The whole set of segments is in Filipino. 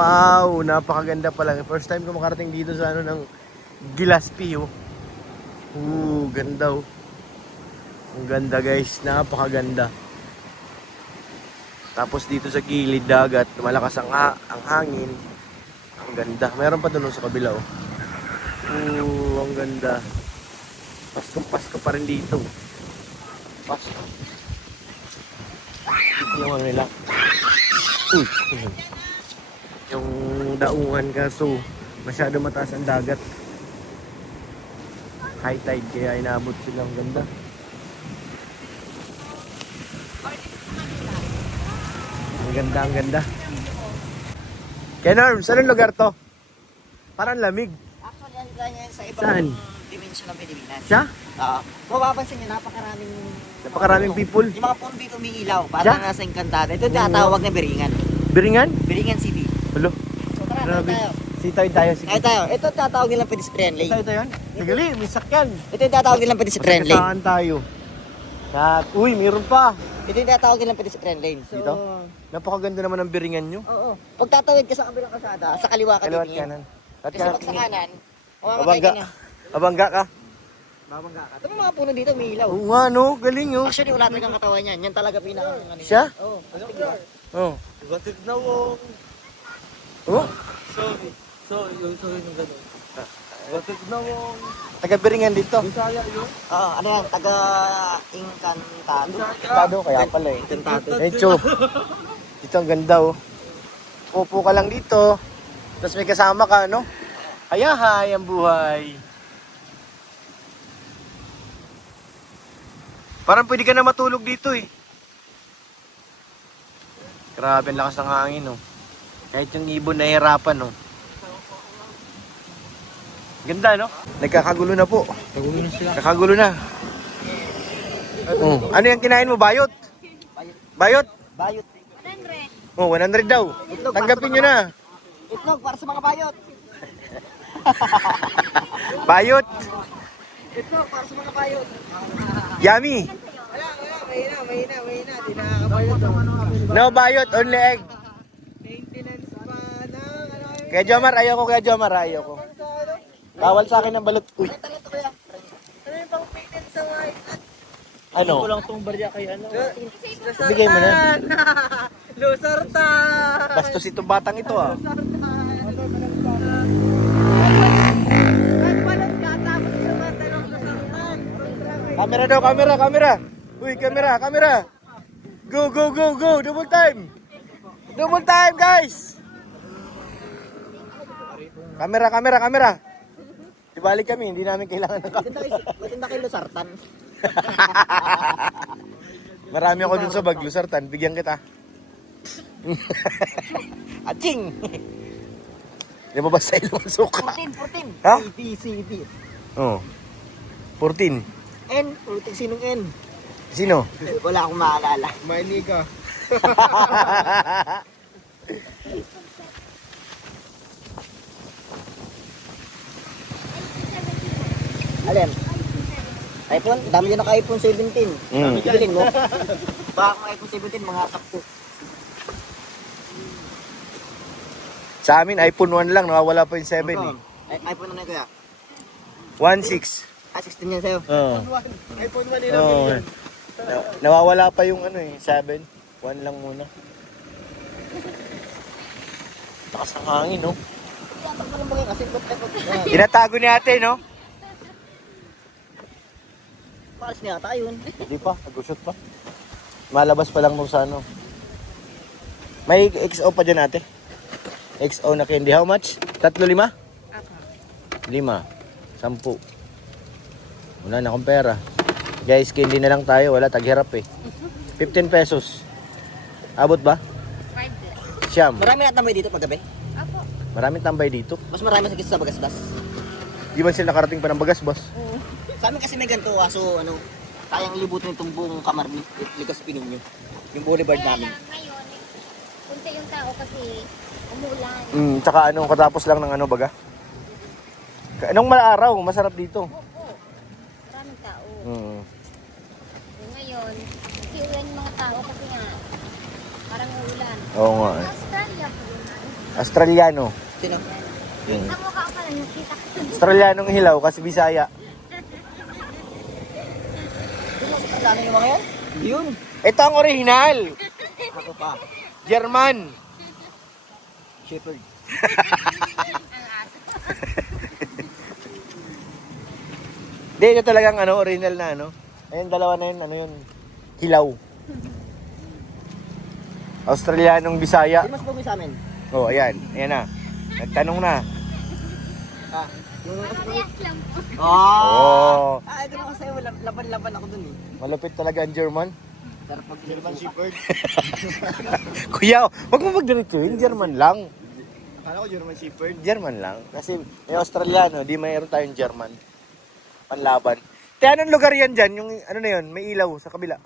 Wow, napakaganda pa lang. First time ko makarating dito sa ano ng Gilaspi, oh. Ganda, oh. Ang ganda, guys. Napakaganda. Tapos dito sa gilid dagat, malakas ang hangin. Ang ganda. Mayroon pa doon sa kabila, oh. Ang ganda. Pasko pa rin dito. Pasko. Dito yung ano nila. Yung daungan kaso masyado mataas ang dagat. High tide kaya inaabot sila. Ang ganda. Ang ganda, ang ganda. Kenorm, saan ang lugar to? Parang lamig. Actually, ang ganyan sa ibang Saan? dimension ng Pilipinas. Siya? Mapapansin nyo, Napakaraming people. Yung mga puno dito umiilaw, Siya? parang nasa Encantada. Ito tinatawag na Biringan. Biringan? Biringan City. Hello. So tara, Grabe. tayo. Sitawid tayo. Sige. Tayo tayo. Ito tinatawag nilang pedestrian lane. Ito yun? Tigali, may sakyan. Ito yung tinatawag nilang pedestrian lane. Saan tayo? Uy, meron pa. Ito yung tinatawag nilang pedestrian lane. So, Dito? Napakaganda naman ng Biringan nyo. Oo. Pag tatawid ka sa kabilang kalsada, sa kaliwa ka Kaliwat titingin. kanan. At Kasi pag sa kanan, mamamatay Abangga. ka na. Abangga ka? Babangga ka. Ito mga puno dito umiilaw. Oo nga, no? Galing, oh. Actually, wala talagang katawan yan. Yan talaga pinaka. Siya? Oo. Astig ba? Oh. Batid na wong. Oh? Sorry ng gano'n. Batid na wong. Taga Biringan dito. Bisaya yun. Oo, ano yan? Taga-Incantado. Tado, kaya pala eh. Incantado. Encho. Dito ang ganda, oh. Pupo ka lang dito. Tapos may kasama ka, no? Hayahay ang buhay. Parang pwede ka na matulog dito, eh. Grabe ang lakas ng hangin, no? Kahit yung ibon nahihirapan, no? Ganda, no? Nagkakagulo na po. Tagulo na sila. Kakagulo na. Oh, ano yung kinain mo? Bayot? Bayot? Bayot. Oh, 100 daw. Tanggapin nyo na. Itlog para sa mga bayot. Bayot. Itlog para sa mga bayot. Yummy. Wala. Mahina. Di nakakabayot. No bayot, only egg. Maintenance pa na. Kaya Jomar, ayoko. Bawal sa akin ng balot. Uy, Talento ko yan. Ano yung pang maintenance sa white? ano? Kulang tong barya kay ano. Bigay mo na. Loser ta! Bastos itong batang ito, ah. Nagbalot ka tapos sumatalong sa sartan. Camera daw, camera. Uy, camera. Go. Double time, guys. Camera. Ibalik kami, hindi namin kailangan ng camera. Matinda kayo sartan. Marami ako dun sa bag, Lusartan. Bigyan kita. Aching! Di ba ba sa ilong suka? 14. Ha? CP. Oo. 14. N. Sinong N? Sino? Wala akong maalala. Mainiga. Alin? iPhone? Dami din naka-iPhone 17. Bilhin mo. Baka kung iPhone 17, mga sakto. Sa amin, iPhone 1 lang. Nakawala pa yung 7 eh. iPhone na kaya? 1.6. 16 yan sa'yo. Oo. iPhone 1 nila Oo. billion. Nawawala pa yung ano eh, 7. 1 lang muna. Lakas ng hangin, no? Yatak mo lang bagay kasi ba't Tinatago ni ate, no? Maalis niya ata yun. Hindi pa, nag-shoot pa. Malabas pa lang nung sa ano. May XO pa dyan ate. XO na candy. How much? 3, 5? 5. 10. Wala na akong pera. Guys, candy na lang tayo. Wala, taghirap eh. 15 pesos. Abot ba? 5. Siyam. Marami natambay dito paggabi. Apo. Maraming tambay dito. Mas marami sa kisa sa Bagasdas. Di ba sila nakarating pa ng bagas, boss? Sa amin kasi may ganito, aso ano, kayang libutin itong buong Kamarni, Ligas Pininyo. Yung boulevard Kaya namin. lang ngayon, punta yung tao kasi umulan. Tsaka ano, katapos lang ng ano baga. Anong araw, masarap dito. Opo. Maraming tao. Yung ngayon, kasi ulan yung mga tao kasi nga, parang uulan. Oo nga eh. Australia po yun. Australiano. Sino? Ang mukha ko pala yung kita ko. Australianong hilaw kasi Bisaya. Sino sa pagdano yung mga yan? Yun. Ito ang original. Ako pa. German. Shepherd. Ang aso. Hindi, ito talagang original na Ayun, dalawa na yun, yun. Hilaw. Australianong Bisaya. Sino mas bago sa amin? Oh, ayan. Ayan na. Nagtanong na. Ah, yung... Parehas lang po. Oh. Ito na kasi laban-laban ako dun eh. Malupit talaga ang German. Pero pag German Shepherd. Kuya, wag mo magdiretso. Yung German lang. Akala ko German Shepherd. German lang. Kasi may Australiano, di mayroon tayong German. Panlaban. Te, anong lugar yan dyan? Yung na yun, may ilaw sa kabila.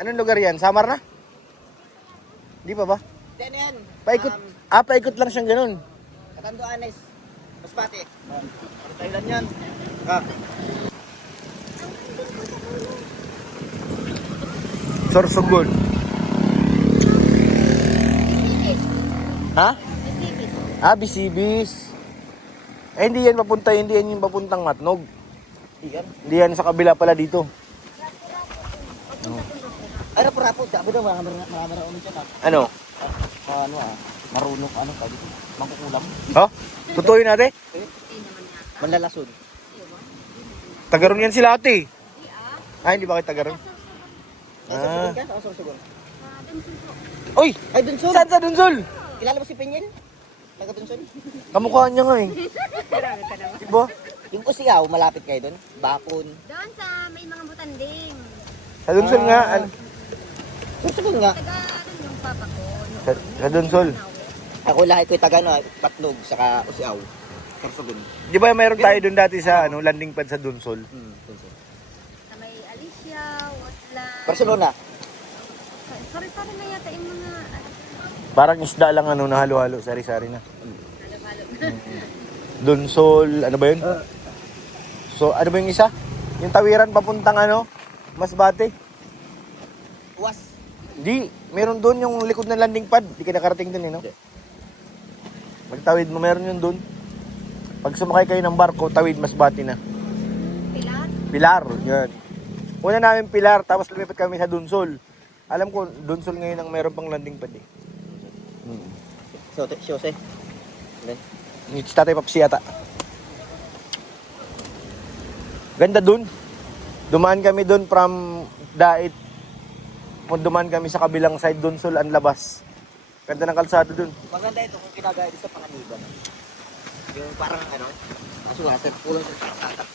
Anong lugar yan? Samar na? Di pa ba? Then yan. Paikot. Paikot lang siyang ganun. Katanduanes. Masbate. Thailand yan. Sorsogon. Ha? Isipin. Bisibis. Hindi yan yung papuntang Matnog. Iyan. Hindi yan sa kabila pala dito. Ay, rapo-rapo. Sabi daw, marami ulit yan. Ano? Marunok, pwede. Mangkukulam. Ha? Totoo yun ate? Hindi naman yata. Manlalason. Tagaron yan sila ate. Hindi ba kayo tagaron? Ay, susugon ka? Saan susugon? Dunsin po. Uy! Ay, Dunson! Saan sa Dunsol? Kilala mo si Peñel? Taga Dunson? Kamukha niya nga eh. Diba? Yung Usiaw, malapit kayo dun. Bakon. Doon sa may mga butanding. Sa Dunsol nga. Susugon nga. Taga doon yung papa ko. Sa Dunsol. Ako lahat ko'y taga Patnog, saka Usiaw. Susugon. Di ba mayroon tayo doon dati sa landing pad sa Dunsol? Dunson. Sa may Alicia, Watla. Barcelona. Sorry na yata yung mga Parang isda lang na halo-halo, sari-sari na. halo-halo. Dunsol, ano ba yun? So, ano ba yung isa? Yung tawiran papuntang Masbate? Uwas. Di, meron doon yung likod ng landing pad. Di ka nakarating doon Hindi. Magtawid mo, meron yun doon. Pag sumakay kayo ng barko, tawid Masbate na. Pilar. Pilar, yan. Una namin Pilar, tapos lumipat kami sa Dunsol. Alam ko, Dunsol ngayon ang meron pang landing pad eh. So, Jose. Yung Tatay Papsi ata. Ganda dun. Dumaan kami dun from Dait. Dumaan kami sa kabilang side Dunsol, ang labas. Ganda ng kalsado dun. Maganda ito kung ginagaya dito sa Panganiban. Yung parang kaso nga, kulang sa tatak.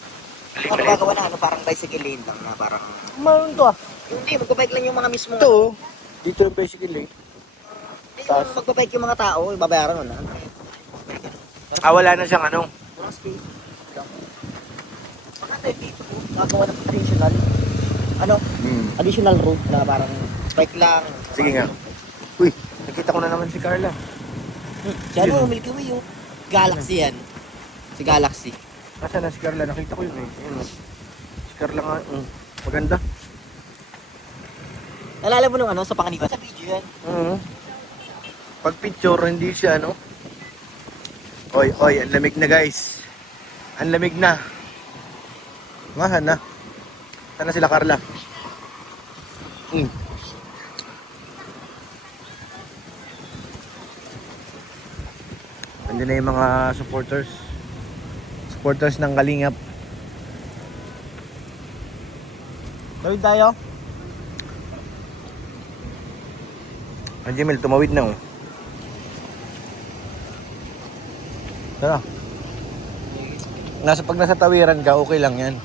Ang magagawa na parang bicycle lane lang na parang... Meron to ah. Hindi, magbabike lang yung mga mismo. Ito oh. Dito yung basically. Tapos magbabike yung mga tao, babayaran mo na. Wala na siyang Walang space. Maganda yung dito po, gagawa ng additional. Additional route na parang bike lang. Sige nga. Uy, nakita ko na naman si Carla. Si Milky Way yung Galaxy yan. Si Galaxy. Asa na si Carla? Nakita ko yun eh. Ayun, oh. Si Carla nga. Maganda. Nalala mo nung sa Panganiban? Sa video yan. Pag picture, hindi siya Oy, ang lamig na guys. Ang lamig na. Ngahan na. Sana sila Carla. Andun na yung mga supporters. Supporters ng Kalingap. Tawid tayo. Ang Jemel, tumawid na oh. Tara. Pag nasa tawiran ka, okay lang yan.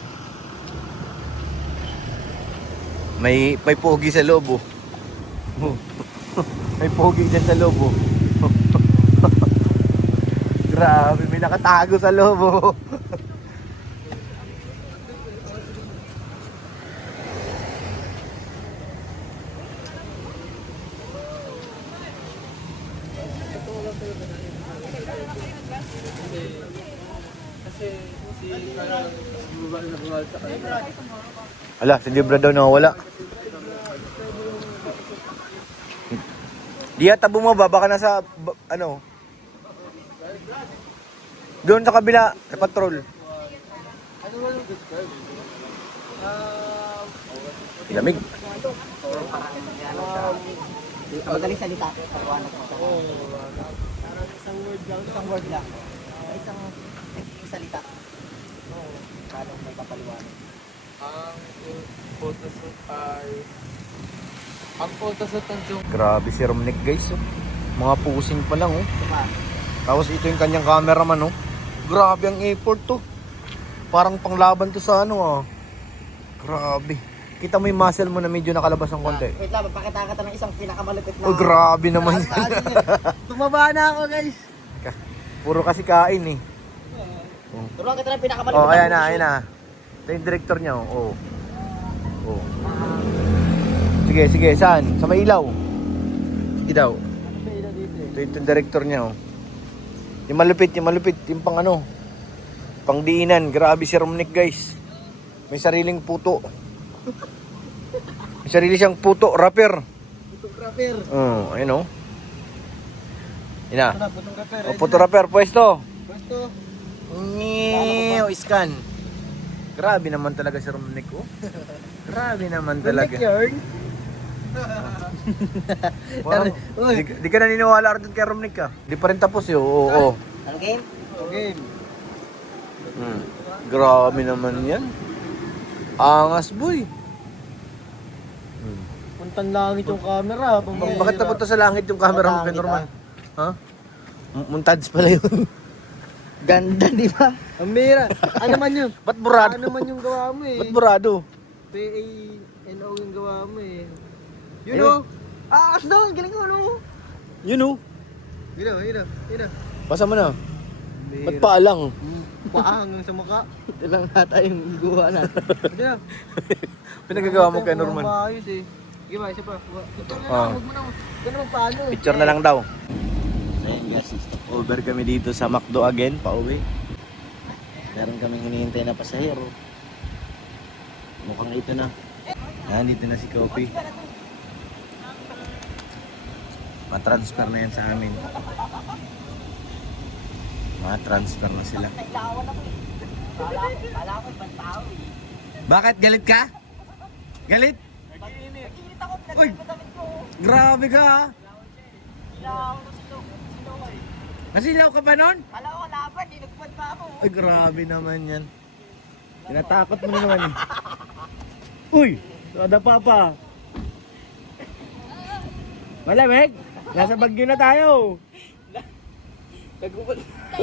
May pogi sa loob oh. May pogi dyan sa loob oh. Grabe, may nakatago sa loob oh. Ala, si Libra daw nawawala. Di yata bumaba, baka nasa, ano. Doon sa kabila, sa patrol. Lamig. Madaling salita. Pagwanag mo sa isang word lang. Isang salita. Paano may papaliwanag? Ang photoshoot ng Jung. Grabe si Romnick guys. Oh. Mga pusing pa lang oh. Diba? Tapos ito yung kanyang cameraman oh. Grabe ang effort to. Parang panglaban to sa ano ah. Grabe. Kita mo yung muscle mo na medyo nakalabas ng konti. Wait lang, magpakita ka ng isang pinakamalupit na... Oh, grabe naman yan. Tumaba na ako guys. Puro kasi kain eh. Turuan kita ng pinakamalupit Oh, ayan na, na ayan na. Ito yung director niya oh. Oh. Sige, sige, saan? Sa may ilaw. Sige daw. Ito yung director niya oh. Yung malupit, yung pang ano. Pang diinan. Grabe si Romnick guys. May sariling puto. May sarili siyang puto, rapper. Putong rapper. Oh, ayun oh. Yun na. Putong rapper. Oh, puto rapper, pwesto. Pwesto. Scan. Grabe naman talaga si Romnick oh. Grabe naman talaga. Yarn. Parang, di ka naniniwala rin kay Romnick ka. Di pa rin tapos eh. Oo. Ano game? Game. Grabe naman yan. Angas boy. Puntang langit yung camera. Bakit napunta sa langit yung camera mo kay Norman? Ha? Montage pala yun. Ganda, di ba? Ang bira. Ano man yun? Ba't burado? Ano man yung gawa mo eh. Ba't burado? P-A-N-O yung gawa mo eh. You Ayun. know? As doon, galing ko ano? Yun oh. Yun na. Basa mo na. Ba't paalang? Paa hanggang sa mukha. Ito lang nata yung gawa natin. Hindi na. Pinagagawa mo kay Norman. Maayos eh. Sige ba, isa pa. Ito na Ah. lang, huwag mo na. Ito naman paano eh. Picture na lang daw. Ayun guys, over kami dito sa McDo again, pauwi. Meron kaming hinihintay na pasahero. Mukhang ito na. Yan, dito na si Kopi. Ma-transfer na yan sa amin. Ma-transfer na sila. Bakit? Galit ka? Galit? Uy! Grabe ka ha? Nasilaw ka pa nun? Kala ko laban, dinagpad pa ako. Ay, grabe naman yan. Tinatakot mo na naman eh. Uy! Nadapa pa. Malamig? Nasa Bagyo na tayo. Tayo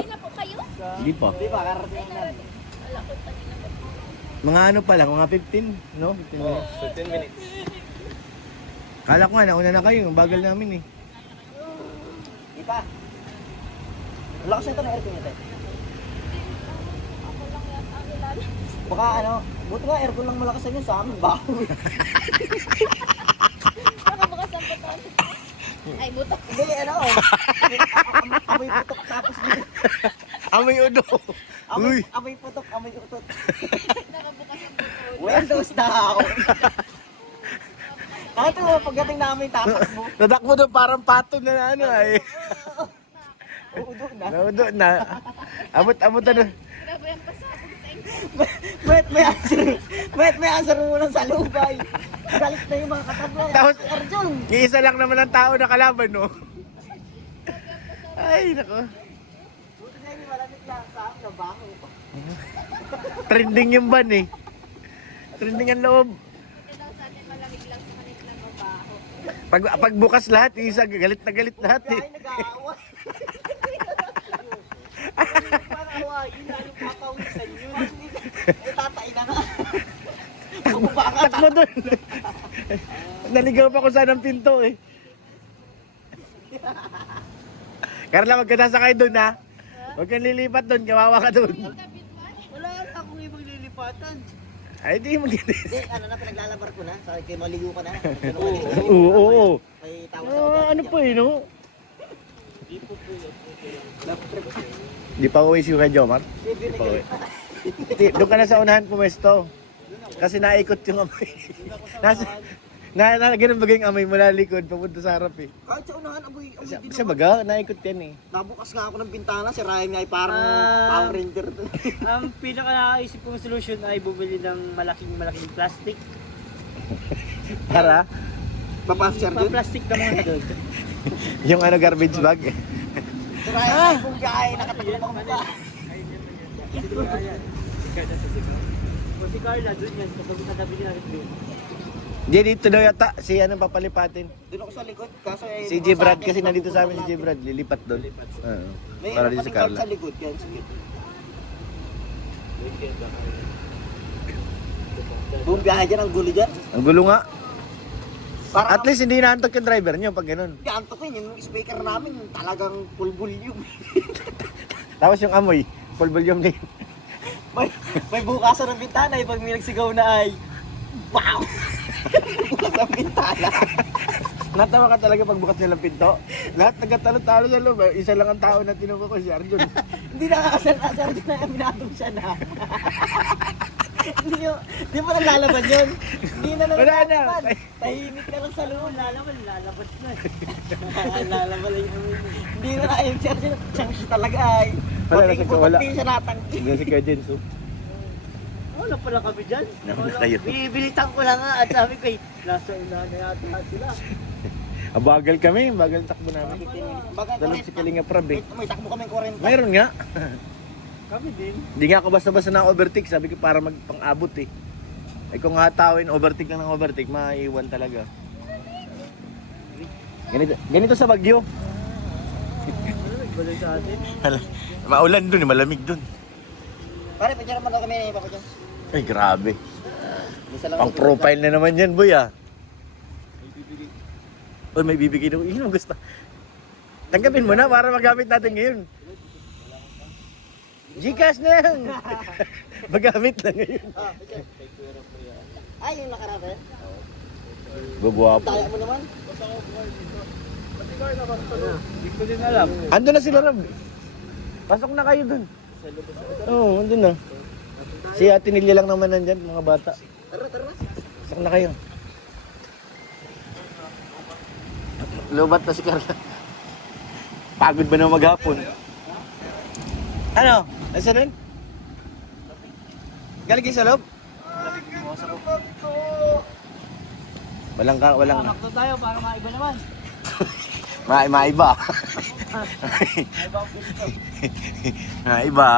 na po kayo? Hindi pa. Di ba, karating na. Mga ano pa lang, mga 15, no? 15 minutes. 15 minutes. Kala ko nga, nauna na kayo. Ang bagal namin eh. Di ba? Lakas nito na aircon nito. Baka ano, buti nga aircon lang malakas sa inyo, sa amin baho. Baka bukas ang buton. Ay, butok. Hindi, ano, amoy putok tapos dito. Amoy udo. Uy. Amoy putok, amoy utot. Nakabukas ang buton. Windows down. Ito, pagdating namin tatakbo. Nadak mo doon parang pato na ano eh. Uudo na. Naudo na. Abot na doon. Grabe ang pasabog sa inyo. May answer mo lang sa lubay. Galit na yung mga katablang. Tapos- Arjun. Iisa lang naman ang tao na kalaban, no? Ay, nako. Buti na yung malamit lang sa akin na baho. Trending yung ban eh. Trending ang loob. Ito daw sa atin malamig lang sa kanit lang mabaho. Pag bukas lahat, isa galit na galit lahat eh. Ay, nag-aaway. Parang awayin na yung papawisan yun. Eh, tatay na nga. Takbo doon. Naligaw pa kung saan ang pinto eh. Carla, wag ka nasakay doon ha. Huwag kang lilipat doon, kawawa ka doon. Wala na akong ibang lilipatan. Ay, di mo ganit. Hindi, ano na, pinaglalabar ko na. Sabi kayo, maligo ka na. Oo. May tawag sa baba. Ano po eh, no? Di pa uwi si Kuya Jomar? Di pa uwi. Doon ka na sa unahan pumesto. Kasi naikot yung amoy. Ganun bagay yung amoy mula likod, papunta sa harap eh. Kahit sa unahan, amoy din Sa naman. baga, naikot yan eh. Nabukas nga ako ng bintana, si Ryan nga ay parang Ah. Power Ranger. Ang pinaka nakaisip kong solution ay bumili ng malaking plastic. Para, Papasture yun. Pa-plastic na muna doon. yung ano, garbage bag. Si Ryan ay kung gaya, nakatakot ang mukha. O si Carla, doon yan. Kapag natabi natin doon. Di dito daw yata, si ano papalipatin. Doon ako sa likod, kaso eh... Si J. Brad kasi nandito sa amin si J. Brad, lilipat doon. Oo. May Para din si patingkad Carla. sa likod, yan, sige. Buong biyahe dyan, ang gulo dyan. Ang gulo nga. Parang At least hindi naantok yung driver nyo pag ganun. antokin, yung speaker namin talagang full volume. Tapos yung amoy, full volume din. may bukasan ng bintana, pag may nagsigaw na ay, wow! Bukas ang bintana. Natawa ka talaga pagbukas nilang pinto. Lahat nagkatalo-talo sa loob. Isa lang ang tao na tinuko ko si Arjun. Hindi nakakasal din na minatong siya na. Hindi mo nalalaban yun. Hindi na Wala na. nalalaban. Tahimik na lang sa loob. Lalabas na. Lalaban lang yung hindi na ayun siya. Siyang siya talaga ay. Wala na, wala. Hindi siya natangki. Hindi si Kuya Jensu. Wala pala kami dyan. Naman kayo. Bibilisan ko lang nga at sabi ko eh, nasa unahan na yata sila. Bagal kami, bagal takbo namin. Baga, Dalang si Kalinga Prab eh. may takbo kami 40. Mayroon nga. Kami din. Hindi nga ako basta-basta na overtake. Sabi ko para magpang-abot eh. Ay kung hatawin, overtake lang ng overtake, maiwan talaga. Ganito sa Bagyo. Baloy sa atin. Maulan dun eh, malamig dun. Pare, picture mo daw kami ni Papa John. Ay grabe. Isa lang Pang profile na naman yan boy ah. Uy, may bibigay daw. Yun ang gusto. Tanggapin mo na para magamit natin ngayon. Gcash na yan. Magamit lang ngayon. Ay, yung nakarapin. Babuwapo. Daya mo naman. Hindi ko din alam. Ando na sila Rob. Pasok na kayo dun. Oo, andun na. Si Ate Nelia lang naman nandyan, mga bata. Tara. Pasok na kayo. Lubat na si Carla. Pagod ba na maghapon? Ano? Nasa rin? Galing kayo sa loob? Walang Makto tayo para maiba naman. maiba. Maiba.